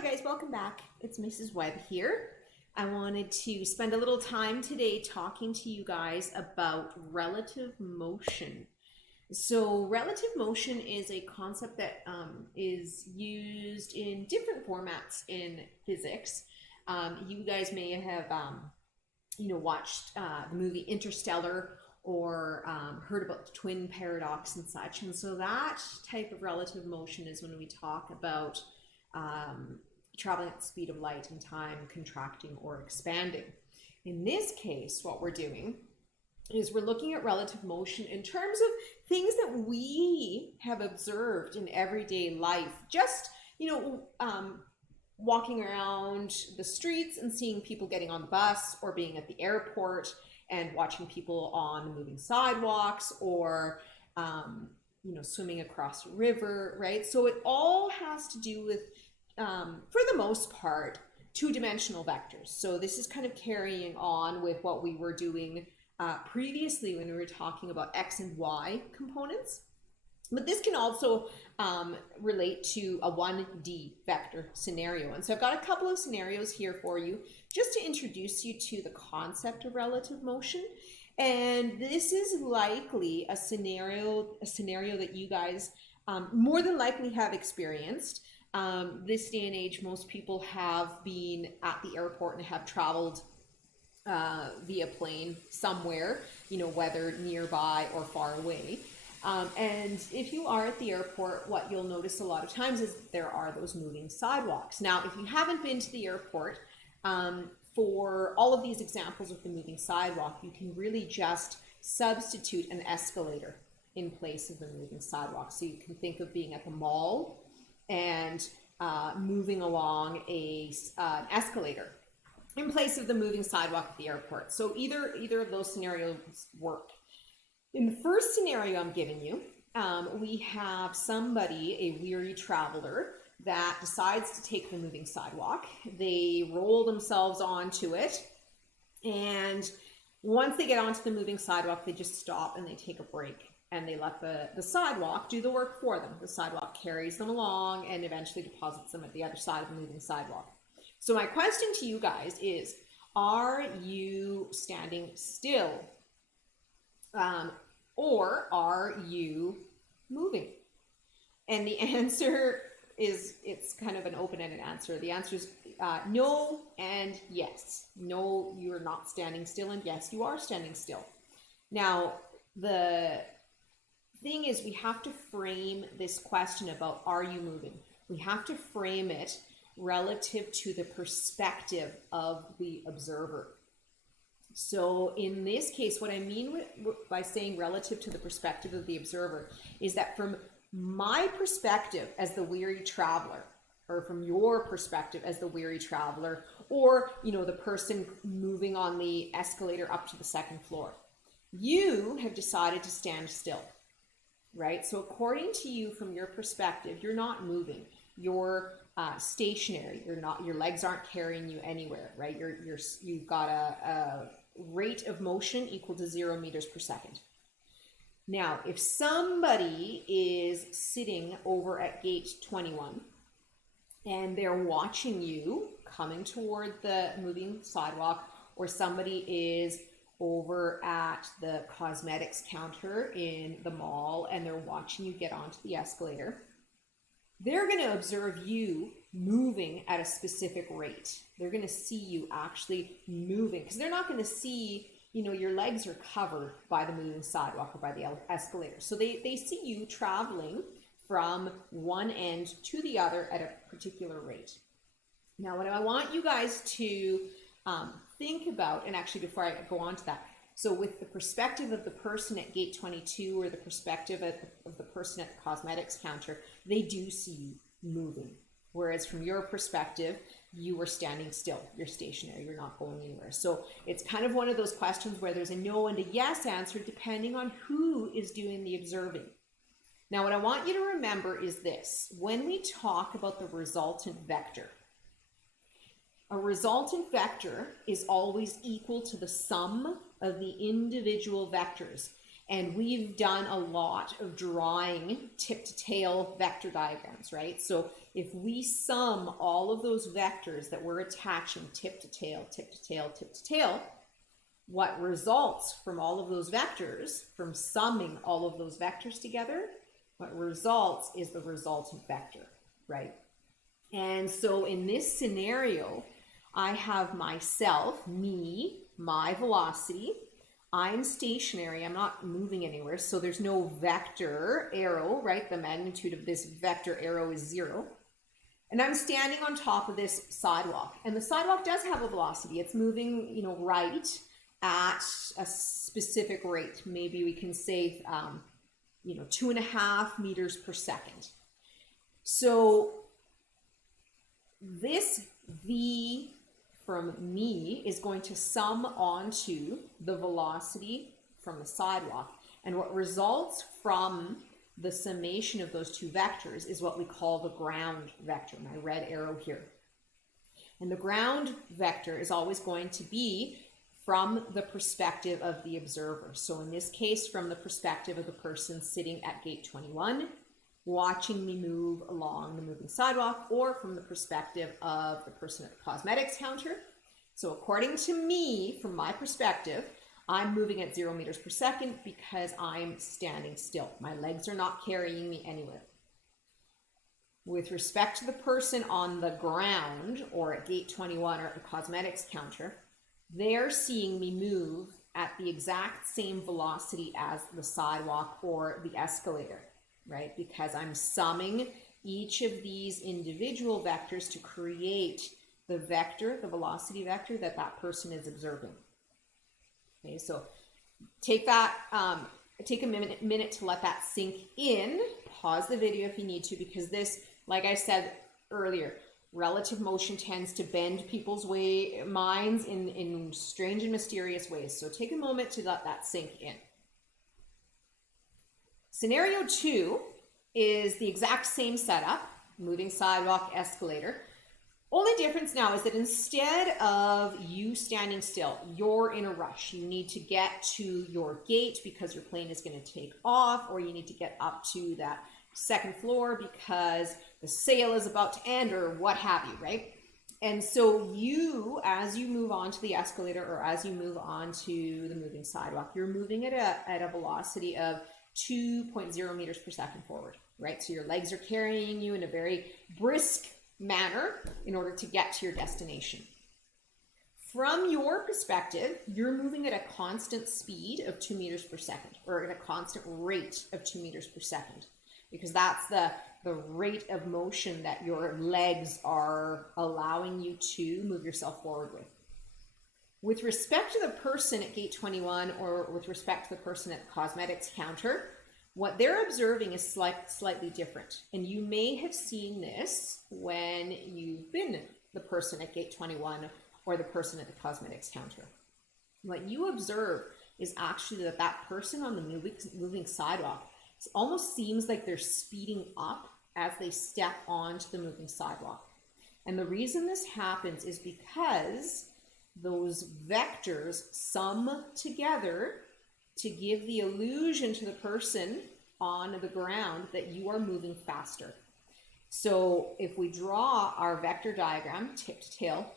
Hi guys, welcome back. It's Mrs. Webb here. I wanted to spend a little time today talking to you guys about relative motion. So relative motion is a concept that is used in different formats in physics. You guys may have watched the movie Interstellar or heard about the twin paradox and such. And so that type of relative motion is when we talk about traveling at the speed of light and time contracting or expanding. In this case, what we're doing is we're looking at relative motion in terms of things that we have observed in everyday life. Just, walking around the streets and seeing people getting on the bus, or being at the airport and watching people on moving sidewalks, or swimming across a river, right? So it all has to do with, for the most part, two-dimensional vectors. So this is kind of carrying on with what we were doing previously when we were talking about X and Y components. But this can also relate to a 1D vector scenario. And so I've got a couple of scenarios here for you just to introduce you to the concept of relative motion. And this is likely a scenario that you guys more than likely have experienced. This day and age, most people have been at the airport and have traveled via plane somewhere, whether nearby or far away. And if you are at the airport, what you'll notice a lot of times is there are those moving sidewalks. Now, if you haven't been to the airport, for all of these examples of the moving sidewalk, you can really just substitute an escalator in place of the moving sidewalk. So you can think of being at the mall and moving along an escalator in place of the moving sidewalk at the airport. So either of those scenarios work. In the first scenario I'm giving you, we have somebody, a weary traveler, that decides to take the moving sidewalk. They roll themselves onto it, and once they get onto the moving sidewalk, they just stop and they take a break, and they let the sidewalk do the work for them. The sidewalk carries them along and eventually deposits them at the other side of the moving sidewalk. So my question to you guys is, are you standing still? Or are you moving? And the answer is, it's kind of an open-ended answer. The answer is no and yes. No, you are not standing still, and yes, you are standing still. Now, the thing is, we have to frame this question about are you moving? We have to frame it relative to the perspective of the observer. So in this case, what I mean by saying relative to the perspective of the observer is that from my perspective as the weary traveler, or from your perspective as the weary traveler, or the person moving on the escalator up to the second floor, you have decided to stand still, right? So according to you, from your perspective, you're not moving. You're stationary. Your legs aren't carrying you anywhere, right? You've got a rate of motion equal to 0 meters per second. Now, if somebody is sitting over at gate 21 and they're watching you coming toward the moving sidewalk, or somebody is over at the cosmetics counter in the mall and they're watching you get onto the escalator, they're going to observe you moving at a specific rate. They're going to see you actually moving, because they're not going to see, your legs are covered by the moving sidewalk or by the escalator. So they see you traveling from one end to the other at a particular rate. Now, what I want you guys to think about, and actually before I go on to that, so with the perspective of the person at gate 22 or the perspective of the person at the cosmetics counter, they do see you moving. Whereas from your perspective, you are standing still, you're stationary, you're not going anywhere. So it's kind of one of those questions where there's a no and a yes answer depending on who is doing the observing. Now, what I want you to remember is this: when we talk about the resultant vector, a resultant vector is always equal to the sum of the individual vectors. And we've done a lot of drawing tip to tail vector diagrams, right? So if we sum all of those vectors that we're attaching tip to tail, tip to tail, tip to tail, what results from all of those vectors, from summing all of those vectors together, what results is the resultant vector, right? And so in this scenario, I have myself, me, my velocity. I'm stationary, I'm not moving anywhere, so there's no vector arrow, right? The magnitude of this vector arrow is 0. And I'm standing on top of this sidewalk. And the sidewalk does have a velocity. It's moving, you know, right at a specific rate. Maybe we can say, you know, 2.5 meters per second. So this V from me is going to sum onto the velocity from the sidewalk. And what results from the summation of those two vectors is what we call the ground vector, my red arrow here. And the ground vector is always going to be from the perspective of the observer. So in this case, from the perspective of the person sitting at gate 21, watching me move along the moving sidewalk, or from the perspective of the person at the cosmetics counter. So according to me, from my perspective, I'm moving at 0 meters per second because I'm standing still. My legs are not carrying me anywhere. With respect to the person on the ground or at gate 21 or at the cosmetics counter, they're seeing me move at the exact same velocity as the sidewalk or the escalator, right? Because I'm summing each of these individual vectors to create the vector, the velocity vector that that person is observing. Okay, so take that, take a minute to let that sink in. Pause the video if you need to, because this, like I said earlier, relative motion tends to bend people's minds in strange and mysterious ways. So take a moment to let that sink in. Scenario 2 is the exact same setup, moving sidewalk, escalator. Only difference now is that instead of you standing still, you're in a rush. You need to get to your gate because your plane is going to take off, or you need to get up to that second floor because the sale is about to end, or what have you, right? And so you, as you move on to the escalator or as you move on to the moving sidewalk, you're moving at a velocity of 2.0 meters per second forward, right? So your legs are carrying you in a very brisk manner in order to get to your destination. From your perspective, you're moving at a constant speed of 2 meters per second, or at a constant rate of 2 meters per second, because that's the rate of motion that your legs are allowing you to move yourself forward with. With respect to the person at gate 21, or with respect to the person at the cosmetics counter, what they're observing is slightly different. And you may have seen this when you've been the person at gate 21 or the person at the cosmetics counter. What you observe is actually that that person on the moving sidewalk, it almost seems like they're speeding up as they step onto the moving sidewalk. And the reason this happens is because those vectors sum together to give the illusion to the person on the ground that you are moving faster. So if we draw our vector diagram tip to tail,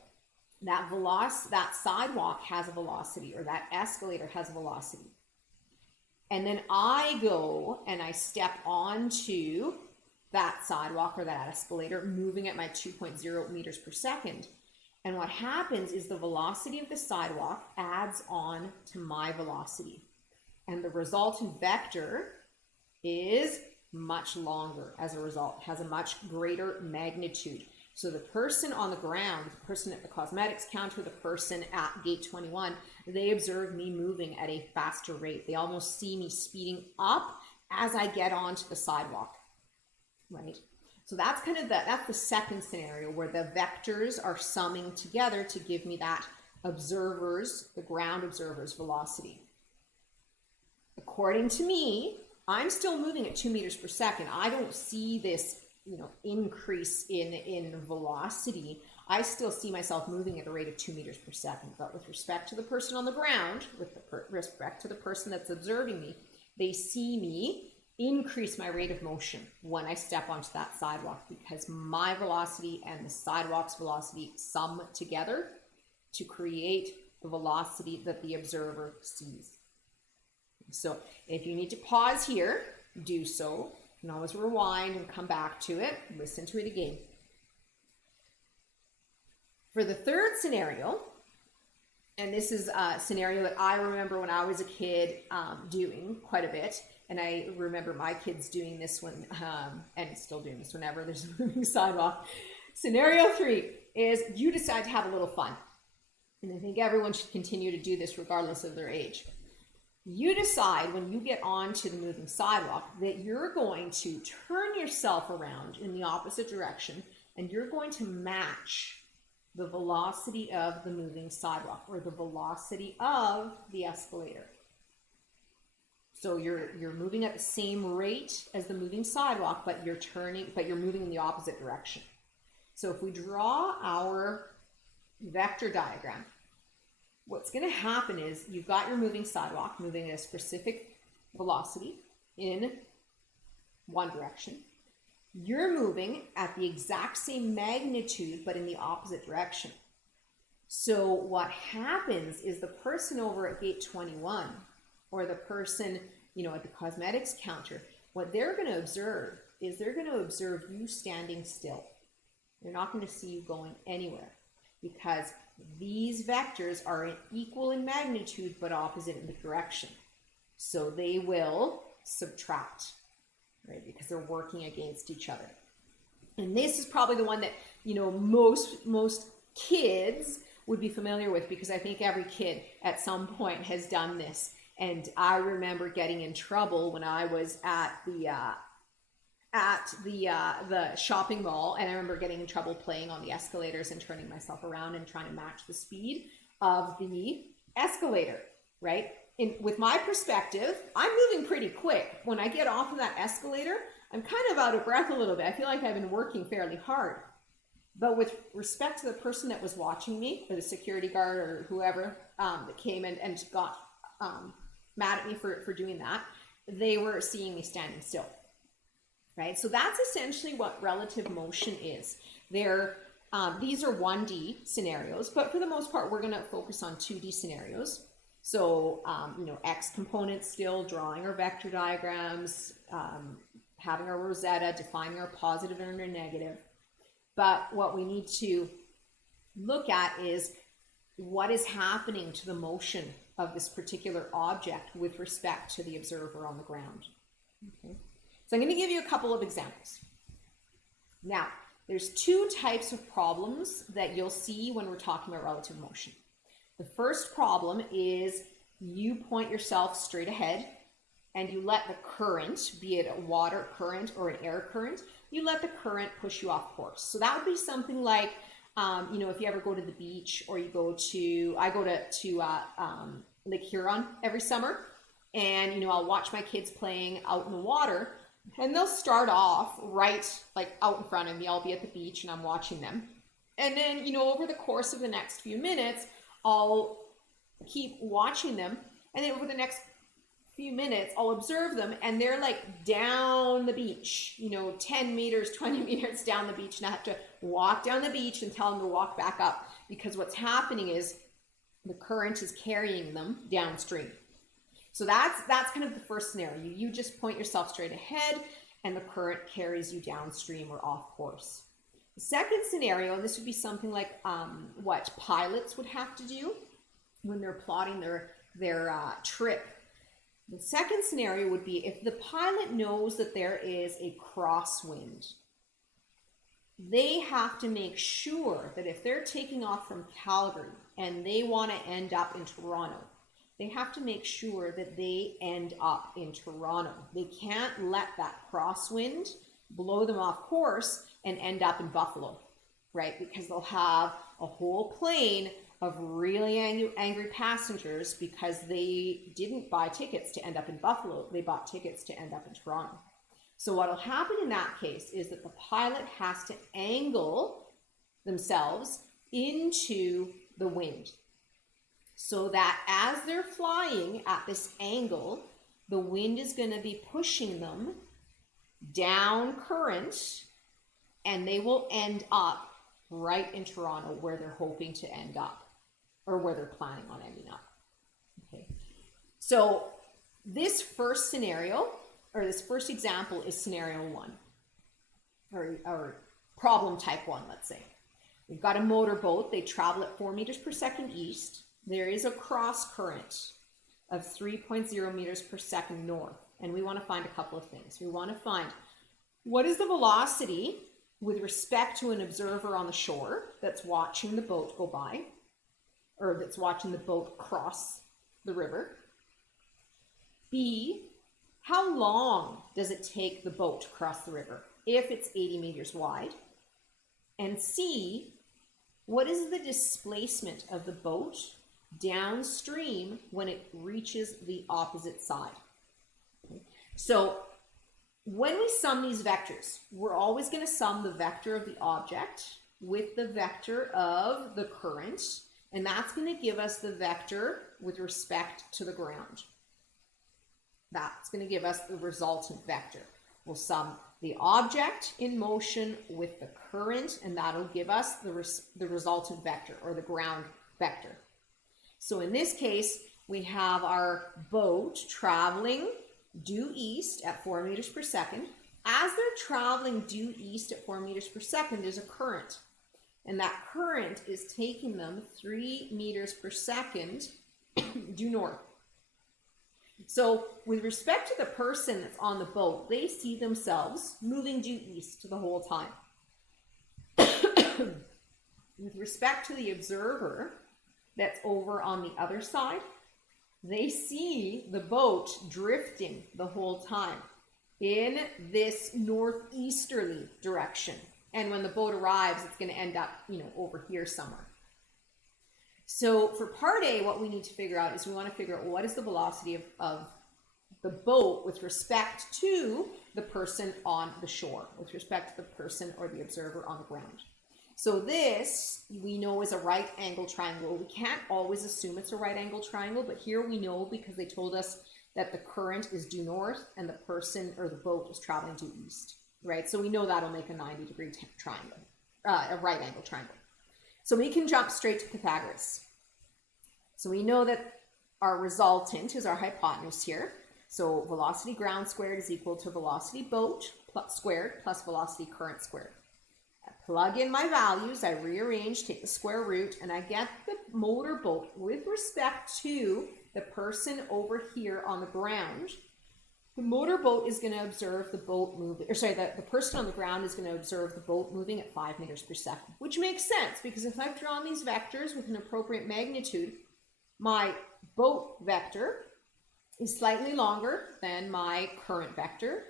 that sidewalk has a velocity, or that escalator has a velocity. And then I go and I step onto that sidewalk or that escalator, moving at my 2.0 meters per second. And what happens is the velocity of the sidewalk adds on to my velocity. And the resultant vector is much longer as a result, has a much greater magnitude. So the person on the ground, the person at the cosmetics counter, the person at gate 21, they observe me moving at a faster rate. They almost see me speeding up as I get onto the sidewalk, right? So that's kind of that's the second scenario, where the vectors are summing together to give me that the ground observer's velocity. According to me, I'm still moving at 2 meters per second. I don't see this, increase in velocity. I still see myself moving at a rate of 2 meters per second. But with respect to the person on the ground, with respect to the person that's observing me, they see me increase my rate of motion when I step onto that sidewalk, because my velocity and the sidewalk's velocity sum together to create the velocity that the observer sees. So if you need to pause here, do so. You can always rewind and come back to it, listen to it again. For the third scenario, and this is a scenario that I remember when I was a kid doing quite a bit, and I remember my kids doing this one, and still doing this whenever there's a moving sidewalk. Scenario 3 is you decide to have a little fun. And I think everyone should continue to do this regardless of their age. You decide when you get onto the moving sidewalk that you're going to turn yourself around in the opposite direction, and you're going to match the velocity of the moving sidewalk, or the velocity of the escalator. So you're moving at the same rate as the moving sidewalk, but you're moving in the opposite direction. So if we draw our vector diagram, what's going to happen is you've got your moving sidewalk moving at a specific velocity in one direction. You're moving at the exact same magnitude, but in the opposite direction. So what happens is the person over at gate 21, or the person, at the cosmetics counter, what they're going to observe is they're going to observe you standing still. They're not going to see you going anywhere, because these vectors are equal in magnitude but opposite in the direction. So they will subtract, right? Because they're working against each other. And this is probably the one that, most kids would be familiar with, because I think every kid at some point has done this. And I remember getting in trouble when I was at the shopping mall, and I remember getting in trouble playing on the escalators and turning myself around and trying to match the speed of the escalator, right? With my perspective, I'm moving pretty quick. When I get off of that escalator, I'm kind of out of breath a little bit. I feel like I've been working fairly hard. But with respect to the person that was watching me, or the security guard or whoever that came and got mad at me for doing that, they were seeing me standing still. Right, so that's essentially what relative motion is. These are 1D scenarios, but for the most part, we're going to focus on 2D scenarios. So, X components still, drawing our vector diagrams, having our Rosetta, defining our positive and our negative. But what we need to look at is what is happening to the motion of this particular object with respect to the observer on the ground. Okay. So I'm going to give you a couple of examples. Now, there's two types of problems that you'll see when we're talking about relative motion. The first problem is you point yourself straight ahead and you let the current, be it a water current or an air current, you let the current push you off course. So that would be something like, if you ever go to the beach, or I go to Lake Huron every summer, and, I'll watch my kids playing out in the water. And they'll start off right out in front of me. I'll be at the beach and I'm watching them. And then, over the course of the next few minutes, I'll keep watching them. And then over the next few minutes, I'll observe them, and they're down the beach, 10 meters, 20 meters down the beach. And I have to walk down the beach and tell them to walk back up, because what's happening is the current is carrying them downstream. So that's kind of the first scenario. You just point yourself straight ahead, and the current carries you downstream or off course. The second scenario, and this would be something like what pilots would have to do when they're plotting their trip. The second scenario would be if the pilot knows that there is a crosswind. They have to make sure that if they're taking off from Calgary and they want to end up in Toronto, they have to make sure that they end up in Toronto. They can't let that crosswind blow them off course and end up in Buffalo, right? Because they'll have a whole plane of really angry passengers because they didn't buy tickets to end up in Buffalo. They bought tickets to end up in Toronto. So what will happen in that case is that the pilot has to angle themselves into the wind, so that as they're flying at this angle, the wind is going to be pushing them down current, and they will end up right in Toronto where they're hoping to end up, or where they're planning on ending up. Okay, so this first scenario, or this first example, is scenario 1, or problem type 1, let's say. We've got a motorboat. They travel at 4 meters per second east. There is a cross current of 3.0 meters per second north. And we want to find a couple of things. We want to find what is the velocity with respect to an observer on the shore that's watching the boat go by, or that's watching the boat cross the river. B, how long does it take the boat to cross the river if it's 80 meters wide? And C, what is the displacement of the boat downstream when it reaches the opposite side? Okay. So when we sum these vectors, we're always going to sum the vector of the object with the vector of the current, and that's going to give us the vector with respect to the ground. That's going to give us the resultant vector. We'll sum the object in motion with the current, and that'll give us the resultant vector, or the ground vector. So in this case, we have our boat traveling due east at 4 meters per second. As they're traveling due east at 4 meters per second, there's a current, and that current is taking them 3 meters per second due north. So with respect to the person that's on the boat, they see themselves moving due east the whole time. With respect to the observer that's over on the other side, they see the boat drifting the whole time in this northeasterly direction. And when the boat arrives, it's going to end up, over here somewhere. So for part A, what we need to figure out is we want to figure out what is the velocity of the boat with respect to the person on the shore, with respect to the person or the observer on the ground. So this we know is a right angle triangle. We can't always assume it's a right angle triangle, but here we know because they told us that the current is due north and the person or the boat is traveling due east, right? So we know that'll make a 90-degree triangle, a right angle triangle. So we can jump straight to Pythagoras. So we know that our resultant is our hypotenuse here. So velocity ground squared is equal to velocity boat squared plus velocity current squared. I plug in my values, I rearrange, take the square root, and I get the motorboat with respect to the person over here on the ground. The motorboat is going to observe the boat moving, the person on the ground is going to observe the boat moving at 5 meters per second, which makes sense because if I've drawn these vectors with an appropriate magnitude, my boat vector is slightly longer than my current vector,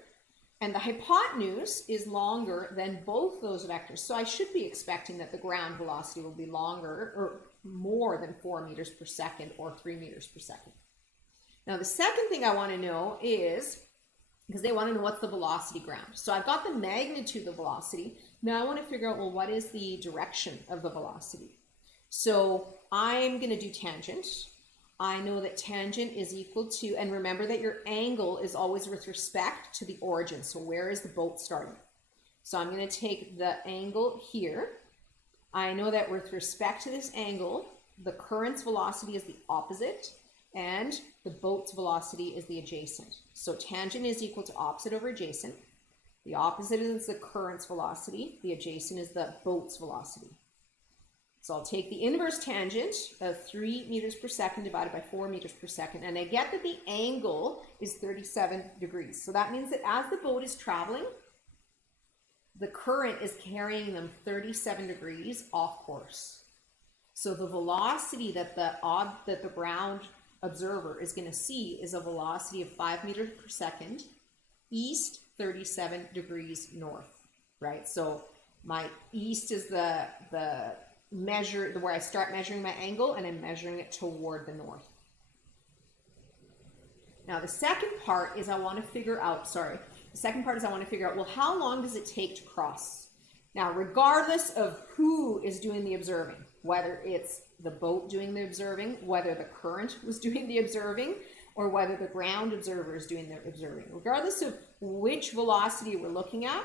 and the hypotenuse is longer than both those vectors. So I should be expecting that the ground velocity will be longer or more than 4 meters per second or 3 meters per second. Now, the second thing I want to know is, because they want to know what's the velocity ground. So I've got the magnitude of the velocity. Now I want to figure out, well, what is the direction of the velocity? So I'm going to do tangent. I know that tangent is equal to, and remember that your angle is always with respect to the origin. So where is the boat starting? So I'm going to take the angle here. I know that with respect to this angle, the current's velocity is the opposite, and the boat's velocity is the adjacent. So tangent is equal to opposite over adjacent. The opposite is the current's velocity. The adjacent is the boat's velocity. So I'll take the inverse tangent of 3 meters per second divided by 4 meters per second, and I get that the angle is 37 degrees. So that means that as the boat is traveling, the current is carrying them 37 degrees off course. So the velocity that the ground observer is going to see is a velocity of 5 meters per second, east 37 degrees north, right? So my east is the where I start measuring my angle, and I'm measuring it toward the north. Now the second part is I want to figure out, well, how long does it take to cross? Now, regardless of who is doing the observing, whether it's the boat doing the observing, whether the current was doing the observing, or whether the ground observer is doing the observing. Regardless of which velocity we're looking at,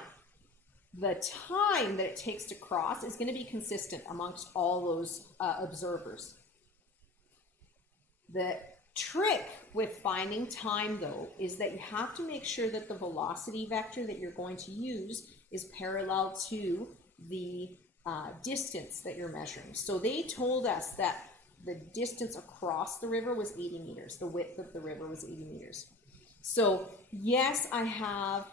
the time that it takes to cross is going to be consistent amongst all those observers. The trick with finding time, though, is that you have to make sure that the velocity vector that you're going to use is parallel to the distance that you're measuring. So they told us that the distance across the river was 80 meters. The width of the river was 80 meters. So yes, I have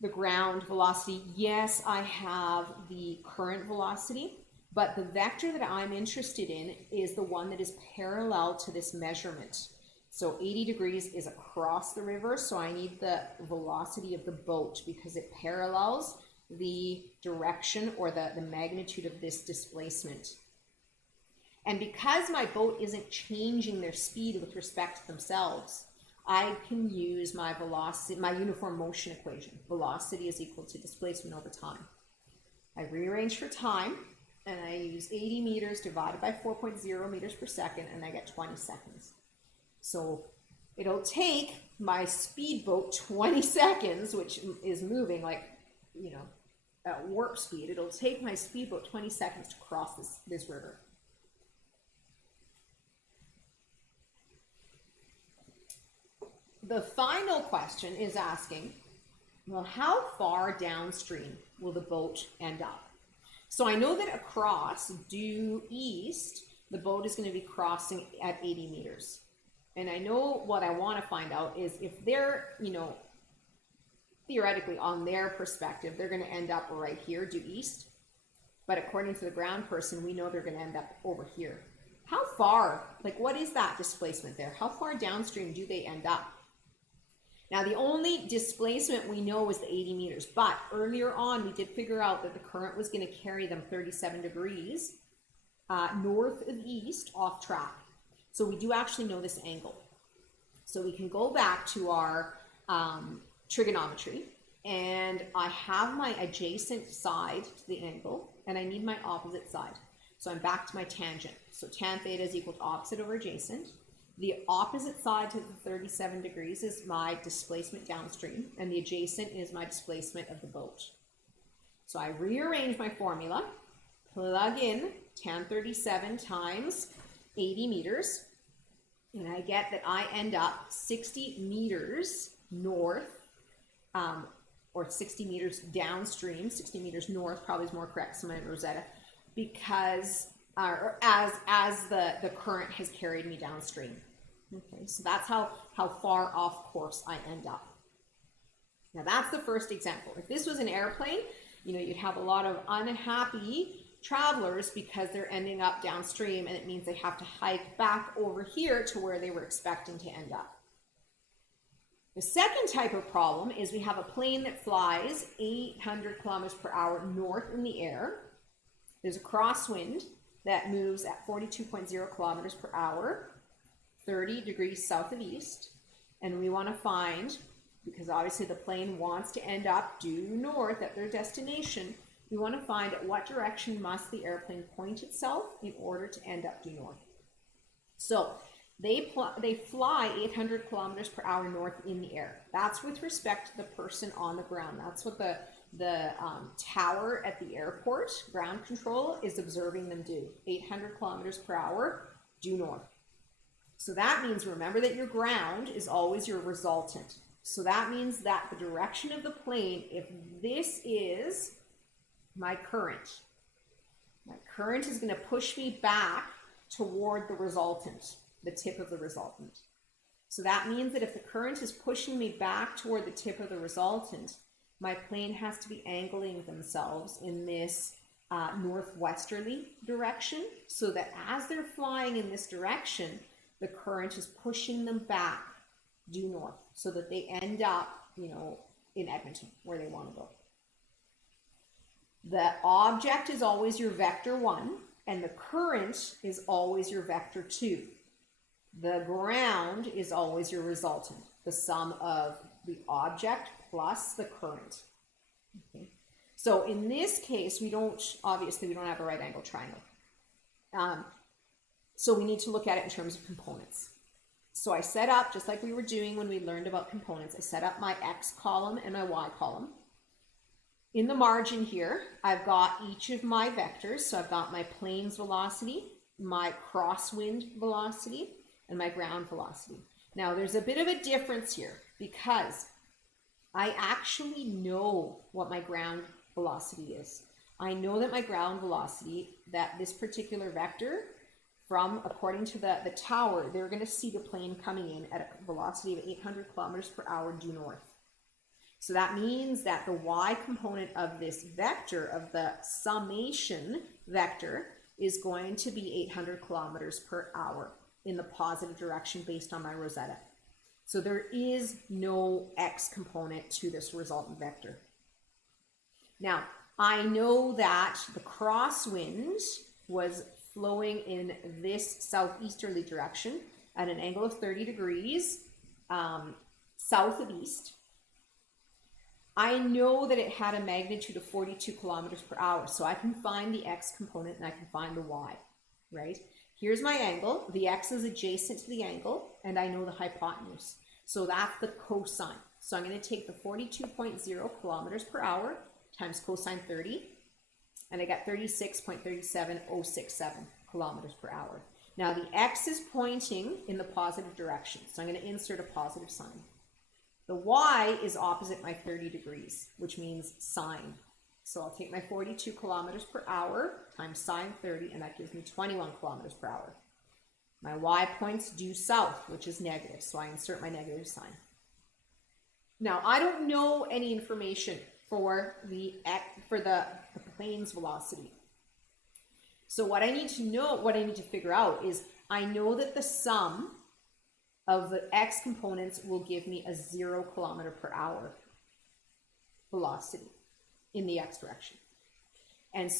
the ground velocity. Yes, I have the current velocity, but the vector that I'm interested in is the one that is parallel to this measurement. So 80 degrees is across the river, so I need the velocity of the boat because it parallels the direction or the magnitude of this displacement. And because my boat isn't changing their speed with respect to themselves, I can use my velocity, my uniform motion equation. Velocity is equal to displacement over time. I rearrange for time, and I use 80 meters divided by 4.0 meters per second, and I get 20 seconds. So it'll take my speedboat 20 seconds, which is moving like, you know, at warp speed. It'll take my speedboat 20 seconds to cross this river. The final question is asking, well, how far downstream will the boat end up? So I know that across due east, the boat is going to be crossing at 80 meters. And I know what I want to find out is if they're, you know, theoretically on their perspective, they're going to end up right here due east. But according to the ground person, we know they're going to end up over here. How far, like what is that displacement there? How far downstream do they end up? Now, the only displacement we know is the 80 meters, but earlier on, we did figure out that the current was going to carry them 37 degrees north of east off track. So we do actually know this angle. So we can go back to our trigonometry, and I have my adjacent side to the angle, and I need my opposite side. So I'm back to my tangent. So tan theta is equal to opposite over adjacent. The opposite side to the 37 degrees is my displacement downstream, and the adjacent is my displacement of the boat. So I rearrange my formula, plug in tan 37 times 80 meters, and I get that I end up 60 meters north, or 60 meters downstream. 60 meters north probably is more correct, so I'm in Rosetta, because or as the current has carried me downstream. Okay, so that's how far off course I end up. Now that's the first example. If this was an airplane, you know, you'd have a lot of unhappy travelers because they're ending up downstream, and it means they have to hike back over here to where they were expecting to end up. The second type of problem is we have a plane that flies 800 kilometers per hour north in the air. There's a crosswind that moves at 42.0 kilometers per hour, 30 degrees south of east. And we want to find, because obviously the plane wants to end up due north at their destination, we want to find at what direction must the airplane point itself in order to end up due north. So they fly 800 kilometers per hour north in the air. That's with respect to the person on the ground. That's what the tower at the airport, ground control, is observing them do. 800 kilometers per hour due north. So that means, remember that your ground is always your resultant. So that means that the direction of the plane, if this is my current is going to push me back toward the resultant, the tip of the resultant. So that means that if the current is pushing me back toward the tip of the resultant, my plane has to be angling themselves in this northwesterly direction, so that as they're flying in this direction, the current is pushing them back due north, so that they end up, you know, in Edmonton, where they want to go. The object is always your vector 1, and the current is always your vector 2. The ground is always your resultant, the sum of the object plus the current. Okay. So in this case, obviously we don't have a right angle triangle. So we need to look at it in terms of components. So I set up, just like we were doing when we learned about components, I set up my X column and my Y column. In the margin here, I've got each of my vectors. So I've got my plane's velocity, my crosswind velocity, and my ground velocity. Now there's a bit of a difference here because I actually know what my ground velocity is. I know that my ground velocity, that this particular vector, according to the tower, they're going to see the plane coming in at a velocity of 800 kilometers per hour due north. So that means that the y component of this vector, of the summation vector, is going to be 800 kilometers per hour in the positive direction based on my Rosetta. So there is no x component to this resultant vector. Now, I know that the crosswind was flowing in this southeasterly direction at an angle of 30 degrees south of east. I know that it had a magnitude of 42 kilometers per hour, so I can find the x component and I can find the y, right? Here's my angle. The x is adjacent to the angle, and I know the hypotenuse. So that's the cosine. So I'm going to take the 42.0 kilometers per hour times cosine 30, and I got 36.37067 kilometers per hour. Now the x is pointing in the positive direction, so I'm going to insert a positive sign. The y is opposite my 30 degrees, which means sine. So I'll take my 42 kilometers per hour times sine 30, and that gives me 21 kilometers per hour. My y points due south, which is negative, so I insert my negative sign. Now, I don't know any information for the plane's velocity. So what I need to figure out is, I know that the sum of the x components will give me a 0 kilometer per hour velocity in the x direction. And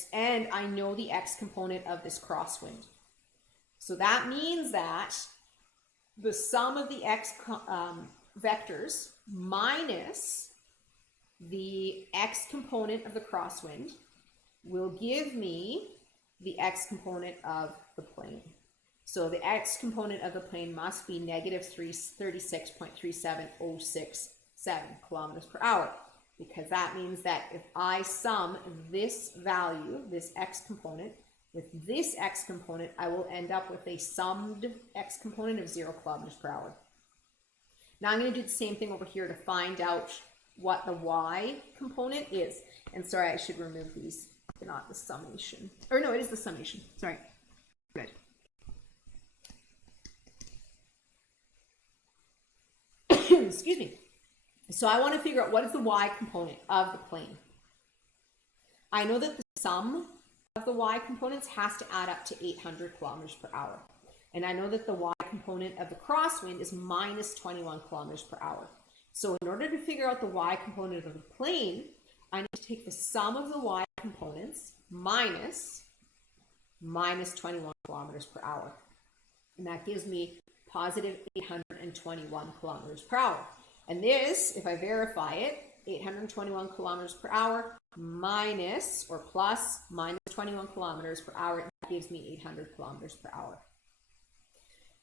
I know the x component of this crosswind. So that means that the sum of the x vectors minus the x component of the crosswind will give me the x component of the plane. So the x component of the plane must be negative 36.37067 kilometers per hour, because that means that if I sum this value, this x component, with this x component, I will end up with a summed x component of 0 kilometers per hour. Now I'm going to do the same thing over here to find out what the y component is. And sorry, I should remove these. They're not the summation. Or no, it is the summation. Sorry. Good. Excuse me. So I want to figure out what is the y component of the plane. I know that the sum of the y components has to add up to 800 kilometers per hour. And I know that the y component of the crosswind is minus 21 kilometers per hour. So in order to figure out the y component of the plane, I need to take the sum of the y components minus 21 kilometers per hour. And that gives me positive 821 kilometers per hour. And this, if I verify it, 821 kilometers per hour minus or plus minus 21 kilometers per hour, that gives me 800 kilometers per hour.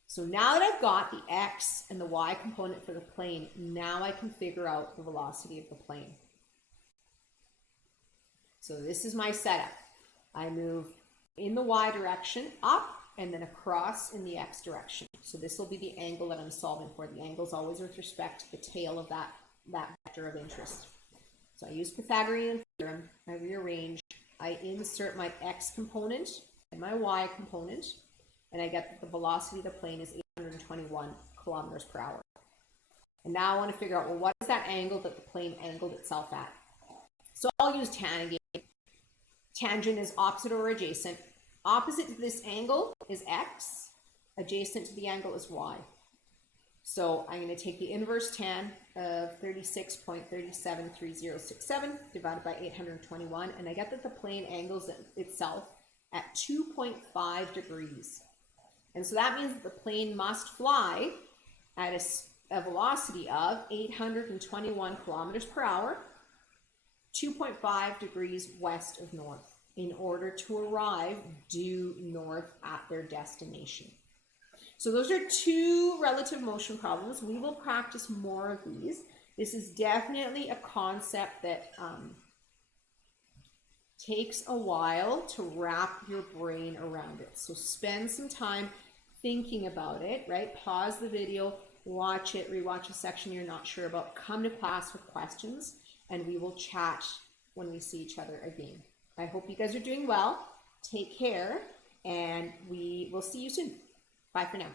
So now that I've got the x and the y component for the plane, now I can figure out the velocity of the plane. So this is my setup. I move in the y direction up and then across in the x direction. So this will be the angle that I'm solving for. The angle is always with respect to the tail of that vector of interest. So I use Pythagorean theorem, I rearrange, I insert my x component and my y component, and I get that the velocity of the plane is 821 kilometers per hour. And now I want to figure out, well, what is that angle that the plane angled itself at? So I'll use tan again. Tangent is opposite or adjacent. Opposite to this angle is x. Adjacent to the angle is y. So I'm going to take the inverse tan of 36.373067 divided by 821, and I get that the plane angles itself at 2.5 degrees. And so that means that the plane must fly at a velocity of 821 kilometers per hour, 2.5 degrees west of north, in order to arrive due north at their destination. So those are 2 relative motion problems. We will practice more of these. This is definitely a concept that takes a while to wrap your brain around it. So spend some time thinking about it, right? Pause the video, watch it, rewatch a section you're not sure about, come to class with questions, and we will chat when we see each other again. I hope you guys are doing well. Take care, and we will see you soon. Bye for now.